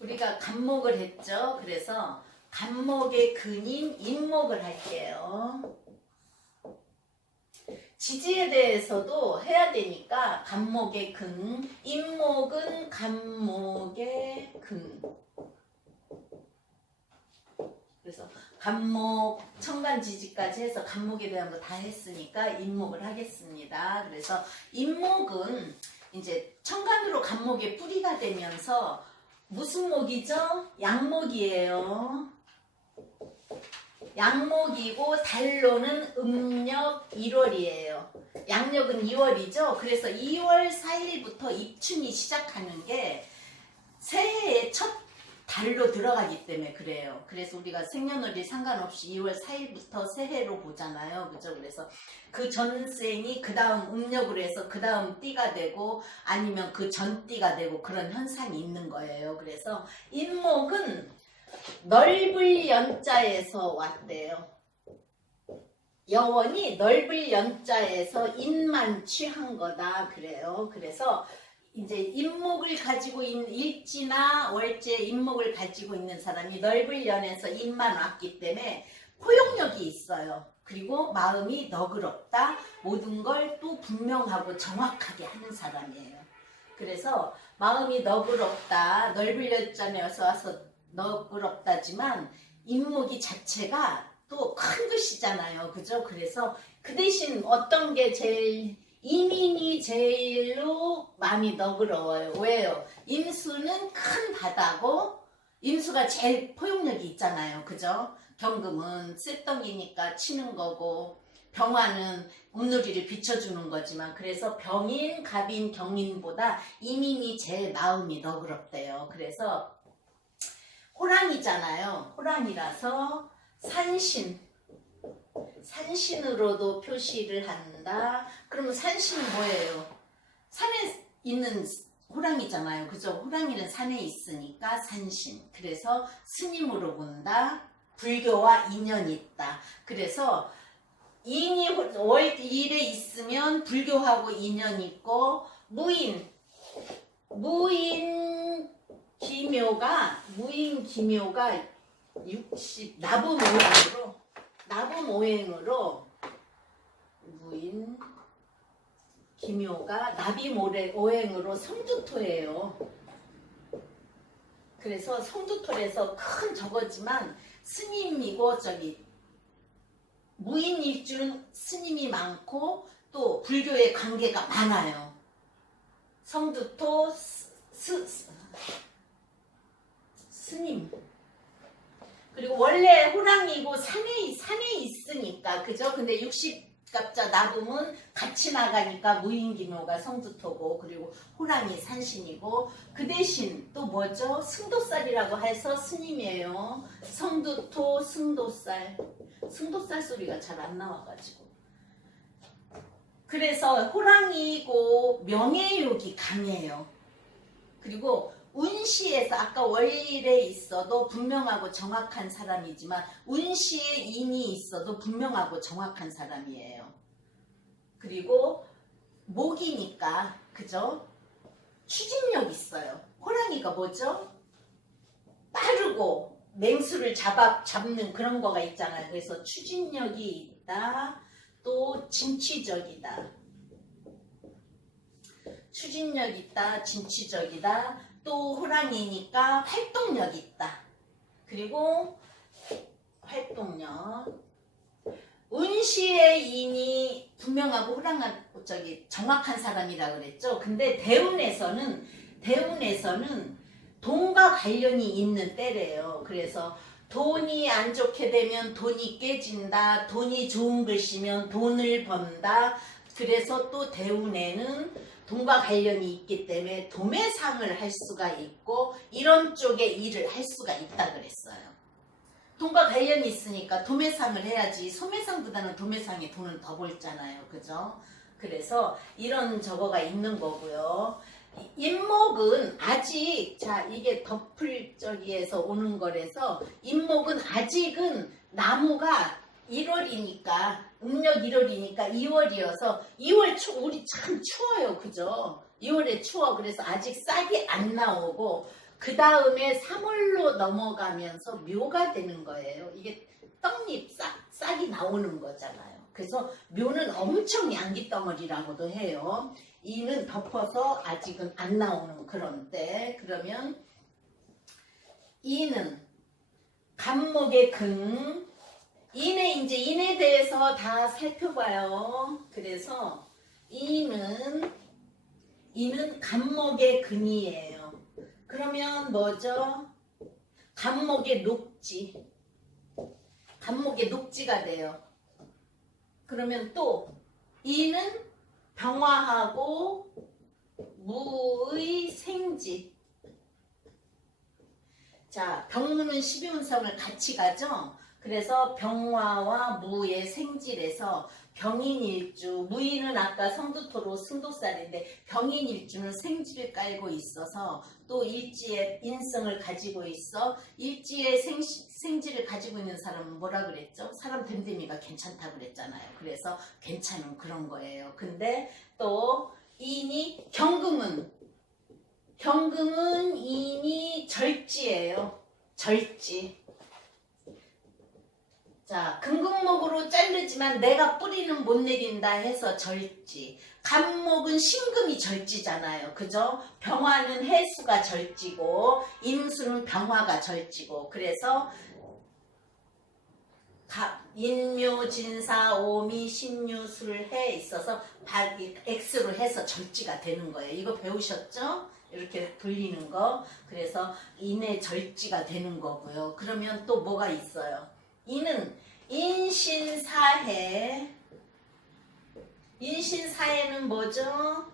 우리가 간목을 했죠. 그래서 간목의 근인 인목을 할게요. 지지에 대해서도 해야 되니까 간목의 근, 인목은 간목의 근. 그래서 간목, 청간지지까지 해서 간목에 대한 거 다 했으니까 인목을 하겠습니다. 그래서 인목은 이제 청간으로 간목의 뿌리가 되면서 무슨 목이죠? 양목이에요. 양목이고 달로는 음력 1월이에요. 양력은 2월이죠. 그래서 2월 4일부터 입춘이 시작하는 게 새해의 첫 달로 들어가기 때문에 그래요. 그래서 우리가 생년월일 상관없이 2월 4일부터 새해로 보잖아요. 그죠? 그래서 그 전생이 그 다음 음력으로 해서 그 다음 띠가 되고 아니면 그 전 띠가 되고 그런 현상이 있는 거예요. 그래서 인목은 넓을 연자에서 왔대요. 여원이 넓을 연자에서 인만 취한 거다 그래요. 그래서 이제 인목을 가지고 있는 일지나 월제 인목을 가지고 있는 사람이 넓을 연에서 인만 왔기 때문에 포용력이 있어요. 그리고 마음이 너그럽다. 모든 걸 또 분명하고 정확하게 하는 사람이에요. 그래서 마음이 너그럽다. 넓을 연자에서 와서 너그럽다지만 인목이 자체가 또 큰 것이잖아요. 그죠? 그래서 그 대신 어떤 게 제일 임인이 제일로 마음이 너그러워요. 왜요? 임수는 큰 바다고 임수가 제일 포용력이 있잖아요. 그죠? 경금은 쇳덩이니까 치는 거고 병화는 온누리를 비춰주는 거지만 그래서 병인, 갑인, 경인보다 임인이 제일 마음이 너그럽대요. 그래서 호랑이잖아요. 호랑이라서 산신으로도 표시를 한다. 그러면 산신은 뭐예요? 산에 있는 호랑이잖아요. 그죠? 호랑이는 산에 있으니까 산신. 그래서 스님으로 본다. 불교와 인연이 있다. 그래서 인이 월일에 있으면 불교하고 인연이 있고 무인 기묘가 60 나부모행으로 무인 기묘가 나비오행으로 성두토예요. 그래서 성두토에서 큰 저거지만 스님이고 무인일주는 스님이 많고 또 불교의 관계가 많아요. 성두토 스님. 그리고 원래 호랑이고 산에 있으니까 그죠? 근데 60갑자 나둠은 같이 나가니까 무인기묘가 성두토고 그리고 호랑이 산신이고 그 대신 또 뭐죠? 승도살이라고 해서 스님이에요. 성두토 승도살 소리가 잘 안 나와가지고 그래서 호랑이고 명예욕이 강해요. 그리고 운시에서 아까 월일에 있어도 분명하고 정확한 사람이지만 운시에 인이 있어도 분명하고 정확한 사람이에요. 그리고 목이니까 그죠? 추진력 있어요. 호랑이가 뭐죠? 빠르고 맹수를 잡는 그런 거가 있잖아요. 그래서 추진력이 있다. 또 진취적이다. 추진력 있다. 진취적이다. 또 호랑이니까 활동력 있다. 그리고 활동력. 운시의 인이 분명하고 정확한 사람이라 그랬죠. 근데 대운에서는 돈과 관련이 있는 때래요. 그래서 돈이 안 좋게 되면 돈이 깨진다. 돈이 좋은 글씨면 돈을 번다. 그래서 또 대운에는 돈과 관련이 있기 때문에 도매상을 할 수가 있고 이런 쪽의 일을 할 수가 있다 그랬어요. 돈과 관련이 있으니까 도매상을 해야지 소매상보다는 도매상에 돈을 더 벌잖아요. 그죠? 그래서 이런 저거가 있는 거고요. 인목은 아직 이게 덮을저기에서 오는 거라서 인목은 아직은 나무가 1월이니까 음력 1월이니까 2월이어서 2월 우리 참 추워요. 그죠? 2월에 추워. 그래서 아직 싹이 안 나오고 그 다음에 3월로 넘어가면서 묘가 되는 거예요. 이게 떡잎 싹이 나오는 거잖아요. 그래서 묘는 엄청 양기덩어리라고도 해요. 이는 덮어서 아직은 안 나오는 그런 때. 그러면 이는 간목의 근. 인에 대해서 다 살펴봐요. 그래서 이는 간목의 근이에요. 그러면 뭐죠? 간목의 녹지. 간목의 녹지가 돼요. 그러면 또 이는 병화하고 무의 생지. 자, 병무는 12운성을 같이 가죠. 그래서 병화와 무의 생질에서 병인일주, 무인은 아까 성두토로 승도살인데 병인일주는 생지를 깔고 있어서 또 일지의 인성을 가지고 있어. 일지의 생지를 가지고 있는 사람은 뭐라 그랬죠? 사람 됨됨이가 괜찮다고 그랬잖아요. 그래서 괜찮은 그런 거예요. 근데 또 인이 경금은 인이 절지예요. 절지. 자, 금금목으로 자르지만 내가 뿌리는 못 내린다 해서 절지. 간목은 신금이 절지잖아요. 그죠? 병화는 해수가 절지고 임수는 병화가 절지고. 그래서 인묘, 진사, 오미, 신유, 술해 있어서 X로 해서 절지가 되는 거예요. 이거 배우셨죠? 이렇게 돌리는 거. 그래서 인의 절지가 되는 거고요. 그러면 또 뭐가 있어요? 이는 인신사해. 인신사해는 뭐죠?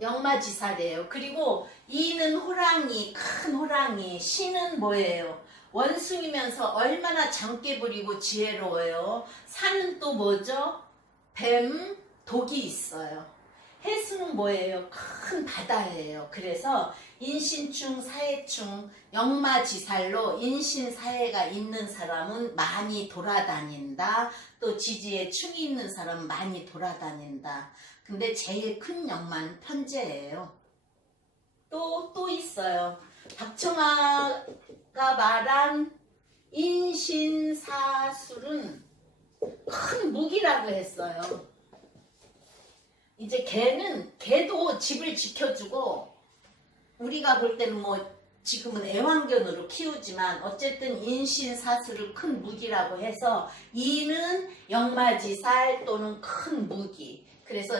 영마지살이에요. 그리고 이는 호랑이, 큰 호랑이. 신은 뭐예요? 원숭이면서 얼마나 장깨 부리고 지혜로워요. 산은 또 뭐죠? 뱀, 독이 있어요. 해수는 뭐예요? 큰 바다예요. 그래서 인신충, 사해충, 영마지살로 인신사해가 있는 사람은 많이 돌아다닌다. 또 지지에 충이 있는 사람은 많이 돌아다닌다. 근데 제일 큰 영마는 편재예요. 또 있어요. 박청아가 말한 인신사술은 큰 무기라고 했어요. 이제 개도 집을 지켜주고, 우리가 볼 때는 뭐 지금은 애완견으로 키우지만 어쨌든 인신사술을 큰 무기라고 해서 이는 영마지살 또는 큰 무기. 그래서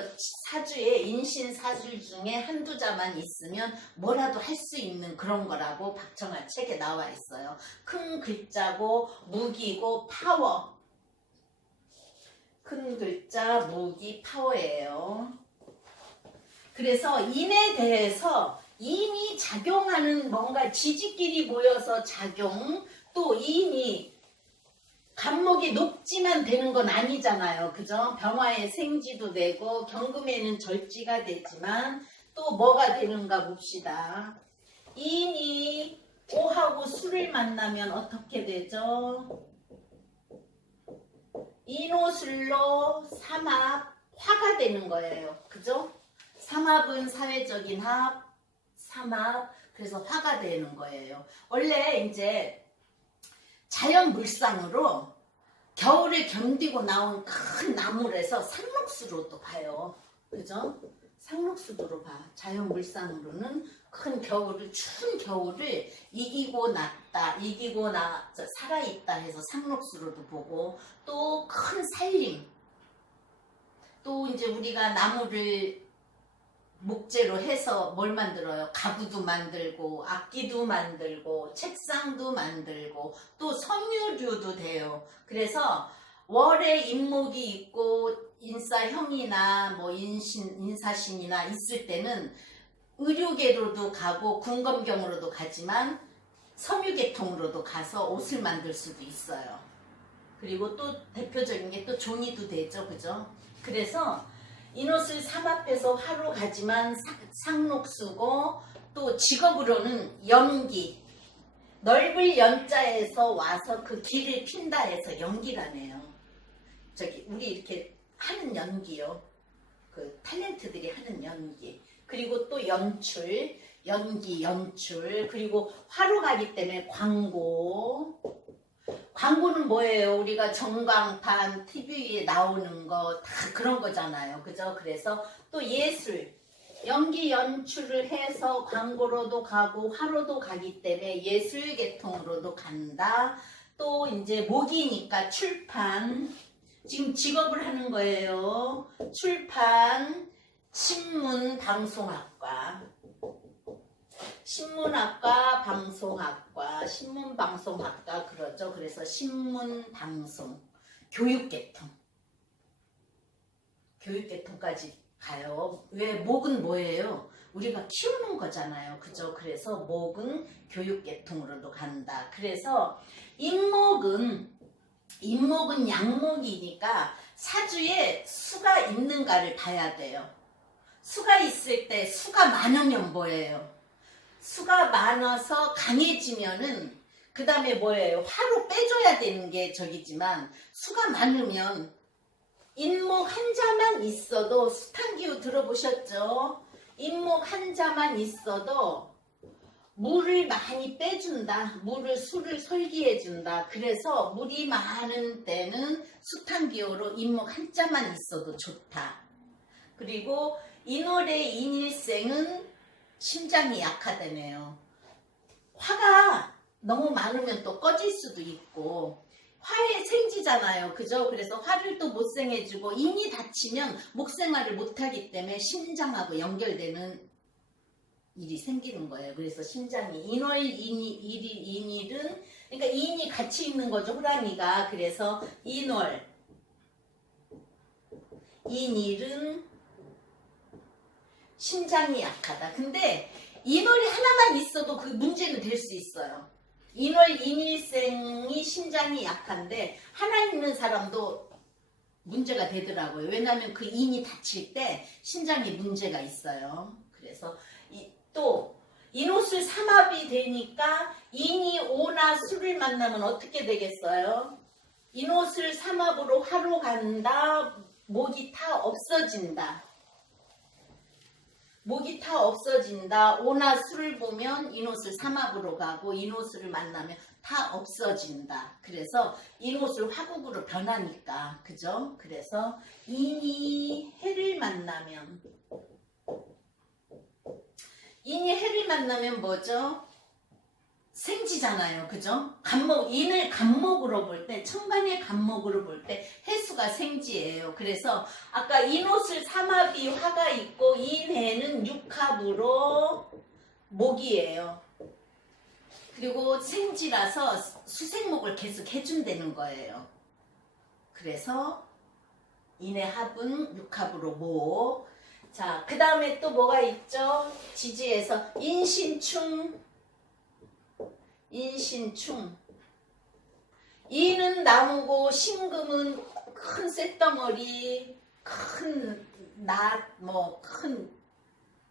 사주에 인신사술 중에 한두 자만 있으면 뭐라도 할 수 있는 그런 거라고 박청아 책에 나와 있어요. 큰 글자고 무기고 파워. 큰 글자 무기 파워예요. 그래서 인에 대해서 인이 작용하는 뭔가 지지끼리 모여서 작용, 또 인이 간목이 녹지만 되는 건 아니잖아요. 그죠? 병화에 생지도 되고 경금에는 절지가 되지만 또 뭐가 되는가 봅시다. 인이 오하고 수를 만나면 어떻게 되죠? 인오술로 삼합, 화가 되는 거예요. 그죠? 삼합은 사회적인 합, 삼합, 그래서 화가 되는 거예요. 원래 이제 자연 물상으로 겨울을 견디고 나온 큰 나무에서 상록수로도 봐요. 그죠? 상록수로로 봐. 자연 물상으로는 큰 겨울을, 추운 겨울을 이기고 살아있다 해서 상록수로도 보고, 또 큰 살림, 또 이제 우리가 나무를 목재로 해서 뭘 만들어요? 가구도 만들고, 악기도 만들고, 책상도 만들고, 또 섬유류도 돼요. 그래서 월에 인목이 있고 인사형이나 뭐 인사신이나 있을 때는 의료계로도 가고 궁검경으로도 가지만 섬유계통으로도 가서 옷을 만들 수도 있어요. 그리고 또 대표적인 게 또 종이도 되죠. 그죠? 그래서 인옷을 삼합해서 화로 가지만 상록수고, 또 직업으로는 연기, 넓을 연자에서 와서 그 길을 핀다 해서 연기라네요. 저기 우리 이렇게 하는 연기요. 그 탤런트들이 하는 연기. 그리고 또 연출, 연기, 연출, 그리고 화로 가기 때문에 광고. 광고는 뭐예요? 우리가 전광판, TV에 나오는 거 다 그런 거잖아요. 그죠? 그래서 또 예술, 연기 연출을 해서 광고로도 가고 화로도 가기 때문에 예술 계통으로도 간다. 또 이제 목이니까 출판, 지금 직업을 하는 거예요. 출판, 신문, 방송학과. 신문학과, 방송학과, 신문방송학과 그러죠. 그래서 신문방송, 교육계통. 교육계통까지 가요. 왜? 목은 뭐예요? 우리가 키우는 거잖아요. 그죠? 그래서 목은 교육계통으로도 간다. 그래서 인목은 양목이니까 사주에 수가 있는가를 봐야 돼요. 수가 있을 때 수가 많으면 뭐예요? 수가 많아서 강해지면은 그 다음에 뭐예요? 화로 빼줘야 되는 게 저기지만 수가 많으면 인목 한자만 있어도 수탄기후 들어보셨죠? 인목 한자만 있어도 물을 많이 빼준다. 수를 설기해준다. 그래서 물이 많은 때는 수탄기호로 인목 한자만 있어도 좋다. 그리고 인월의 인일생은 심장이 약하다네요. 화가 너무 많으면 또 꺼질 수도 있고 화에 생지잖아요. 그죠? 그래서 화를 또 못 생해주고 인이 다치면 목생활을 못하기 때문에 심장하고 연결되는 일이 생기는 거예요. 그래서 심장이 인월 인일은 그러니까 인이 같이 있는 거죠. 호랑이가. 그래서 인월 인일은 심장이 약하다. 근데 인월이 하나만 있어도 그 문제는 될 수 있어요. 인월 인일생이 심장이 약한데 하나 있는 사람도 문제가 되더라고요. 왜냐하면 그 인이 다칠 때 심장에 문제가 있어요. 그래서 또 인오술 삼합이 되니까 인이 오나 수를 만나면 어떻게 되겠어요? 인오술 삼합으로 화로 간다. 목이 타 없어진다. 목이 타 없어진다. 오나 수를 보면 인오술 삼합으로 가고 인오술을 만나면 타 없어진다. 그래서 인오술 화국으로 변하니까. 그죠? 그래서 인이 해를 만나면 뭐죠? 생지잖아요. 그죠? 인을 간목으로 볼 때, 천간의 간목으로 볼 때 해수가 생지예요. 그래서 아까 인오술 삼합이 화가 있고 인해는 육합으로 목이에요. 그리고 생지라서 수생목을 계속 해준다는 거예요. 그래서 인의 합은 육합으로 목. 자, 그 다음에 또 뭐가 있죠? 지지에서 인신충. 인은 나무고 신금은 큰 쇳덩어리, 큰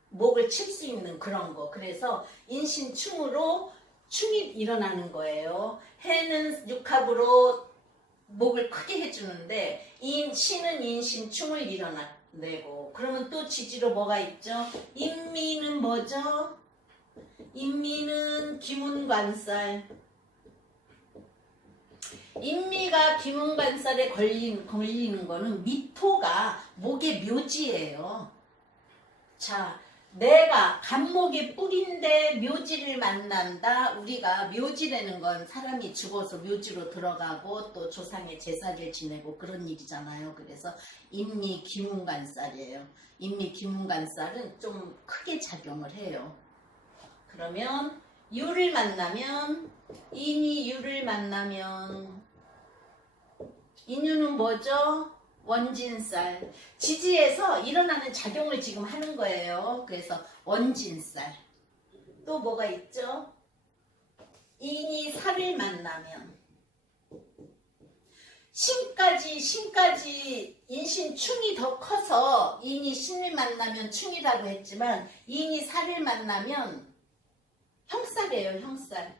목을 칠 수 있는 그런 거. 그래서 인신충으로 충이 일어나는 거예요. 해는 육합으로 목을 크게 해주는데 신은 인신충을 일어내고. 그러면 또 지지로 뭐가 있죠? 인미는 뭐죠? 인미는 기문관살. 인미가 기문관살에 걸리는 거는 미토가 목의 묘지예요. 자, 내가 간목의 뿌리인데 묘지를 만난다. 우리가 묘지라는 건 사람이 죽어서 묘지로 들어가고 또 조상의 제사를 지내고 그런 일이잖아요. 그래서 인미 기문관살이에요. 인미 기문관살은 좀 크게 작용을 해요. 그러면 유를 만나면 인이 유를 만나면 인유는 뭐죠? 원진살. 지지에서 일어나는 작용을 지금 하는 거예요. 그래서 원진살. 또 뭐가 있죠? 인이 살을 만나면 신까지 인신충이 더 커서 인이 신을 만나면 충이라고 했지만 인이 살을 만나면 형살이에요. 형살.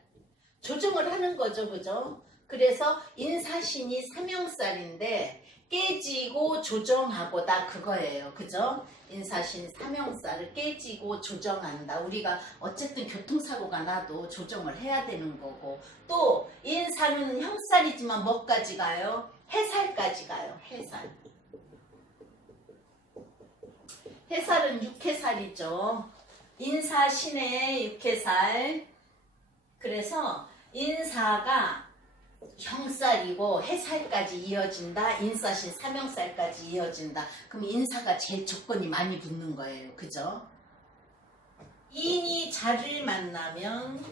조정을 하는 거죠. 그죠? 그래서 인사신이 삼형살인데 깨지고 조정하고다 그거예요. 그죠? 인사신 삼형살을 깨지고 조정한다. 우리가 어쨌든 교통사고가 나도 조정을 해야 되는 거고, 또 인사는 형살이지만 뭐까지 가요? 해살까지 가요. 해살. 해살은 육해살이죠. 인사신의 육해살. 그래서 인사가 형살이고 해살까지 이어진다. 인사신 삼형살까지 이어진다. 그럼 인사가 제일 조건이 많이 붙는 거예요. 그죠? 인이 자를 만나면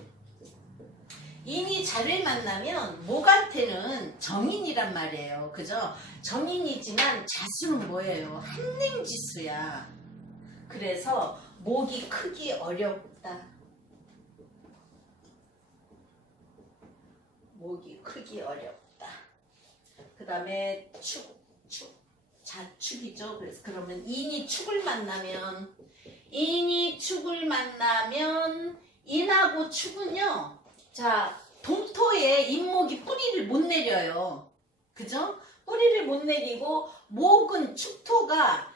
목한테는 정인이란 말이에요. 그죠? 정인이지만 자수는 뭐예요? 한냉지수야. 그래서 목이 크기 어렵다. 목이 크기 어렵다. 그 다음에 자축이죠. 그래서 그러면 인이 축을 만나면 인하고 축은요. 자, 동토에 인목이 뿌리를 못 내려요. 그죠? 뿌리를 못 내리고 목은 축토가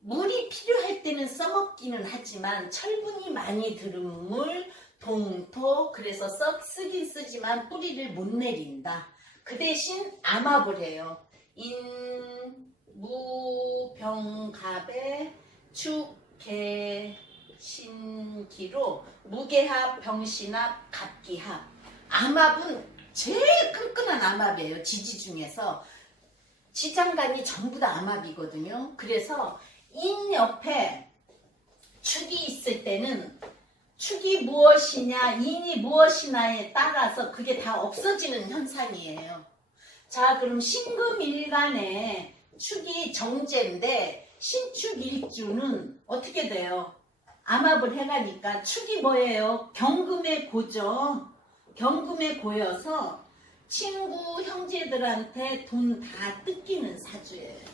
물이 필요할 때는 써먹기는 하지만 철분이 많이 들은 물, 동토, 그래서 쓰긴 쓰지만 뿌리를 못 내린다. 그 대신 암합을 해요. 인무병갑의 축개신기로 무게합, 병신합, 갑기합. 암합은 제일 끈끈한 암합이에요. 지지 중에서. 지장간이 전부 다 암합이거든요. 그래서 인 옆에 축이 있을 때는 축이 무엇이냐, 인이 무엇이냐에 따라서 그게 다 없어지는 현상이에요. 자, 그럼 신금일간에 축이 정제인데 신축일주는 어떻게 돼요? 암합을 해가니까 축이 뭐예요? 경금의 고죠. 경금의 고여서 친구, 형제들한테 돈 다 뜯기는 사주예요.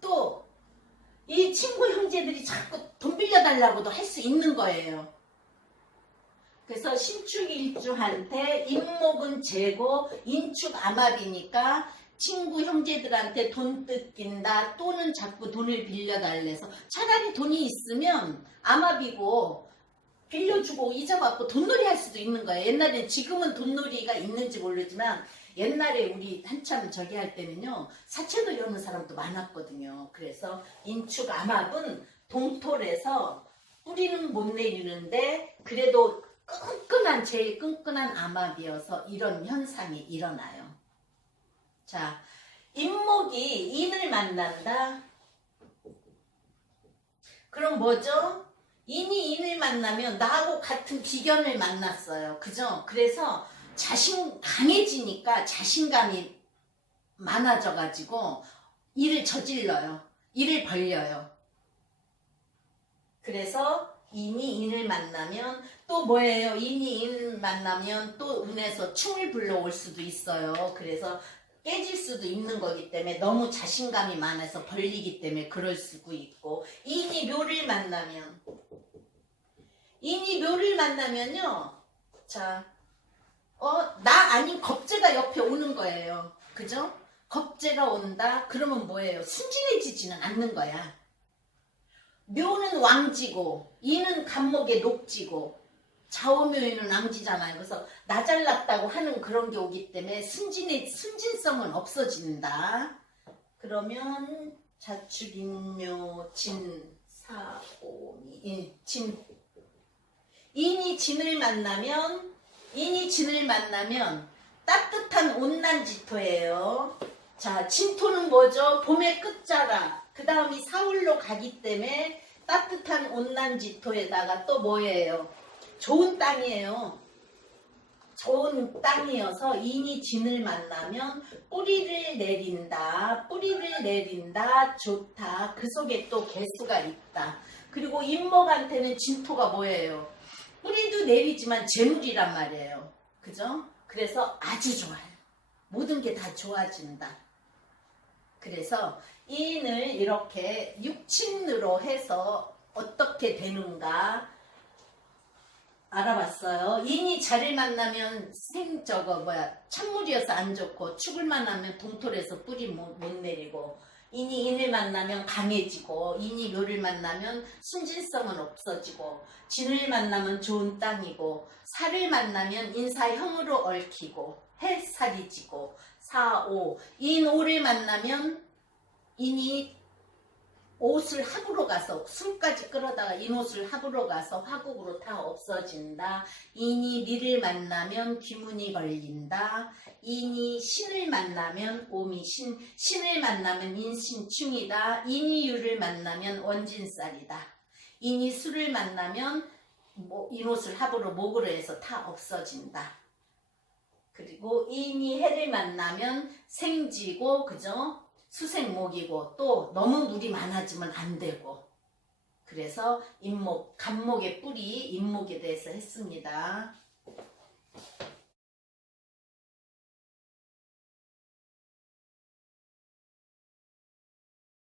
또 이 친구, 형제들이 자꾸 돈 빌려달라고도 할 수 있는 거예요. 그래서 신축일주한테 인목은 재고 인축 암합이니까 친구, 형제들한테 돈 뜯긴다. 또는 자꾸 돈을 빌려달래서 차라리 돈이 있으면 암합이고 빌려주고 잊어갖고 돈놀이 할 수도 있는 거예요. 옛날에, 지금은 돈놀이가 있는지 모르지만 옛날에 우리 한참 저기 할 때는요, 사채도 여는 사람도 많았거든요. 그래서 인축 암합은 동토에서 뿌리는 못 내리는데 그래도 제일 끈끈한 암합이어서 이런 현상이 일어나요. 자, 인목이 인을 만난다. 그럼 뭐죠? 인이 인을 만나면 나하고 같은 비견을 만났어요. 그죠? 그래서 강해지니까 자신감이 많아져가지고 일을 저질러요. 일을 벌려요. 그래서 인이 인을 만나면 또 뭐예요? 인이 인을 만나면 또 운에서 충을 불러올 수도 있어요. 그래서 깨질 수도 있는 거기 때문에 너무 자신감이 많아서 벌리기 때문에 그럴 수도 있고, 인이 묘를 만나면요. 자, 나 아닌 겁재가 옆에 오는 거예요. 그죠? 겁재가 온다? 그러면 뭐예요? 순진해지지는 않는 거야. 묘는 왕지고, 인은 간목의 녹지고, 좌우묘인은 왕지잖아요. 그래서 나 잘났다고 하는 그런 게 오기 때문에 순진성은 없어진다. 그러면 자축인묘 진사오미 인이 진을 만나면 따뜻한 온난지토예요. 자, 진토는 뭐죠? 봄의 끝자락. 그 다음이 사월로 가기 때문에 따뜻한 온난지토에다가 또 뭐예요? 좋은 땅이에요. 좋은 땅이어서 인이 진을 만나면 뿌리를 내린다. 좋다. 그 속에 또 개수가 있다. 그리고 인목한테는 진토가 뭐예요? 뿌리도 내리지만 재물이란 말이에요. 그죠? 그래서 아주 좋아요. 모든 게 다 좋아진다. 그래서 인을 이렇게 육친으로 해서 어떻게 되는가? 알아봤어요. 인이 자를 만나면 찬물이어서 안 좋고, 축을 만나면 동토에서 뿌리 못 내리고, 인이 인을 만나면 강해지고, 인이 묘를 만나면 순진성은 없어지고, 진을 만나면 좋은 땅이고, 살을 만나면 인사형으로 얽히고, 해살이 지고, 사오, 인오를 만나면 인이 옷을 합으로 가서 술까지 끌어다가 인옷을 합으로 가서 화국으로 다 없어진다. 인이 니를 만나면 귀문이 걸린다. 인이 신을 만나면 오미신, 신을 만나면 인신충이다. 인이 유를 만나면 원진살이다. 인이 수를 만나면 인옷을 합으로 목으로 해서 다 없어진다. 그리고 인이 해를 만나면 생지고, 그죠? 수생목이고, 또 너무 물이 많아지면 안 되고. 그래서 간목의 뿌리, 인목에 대해서 했습니다.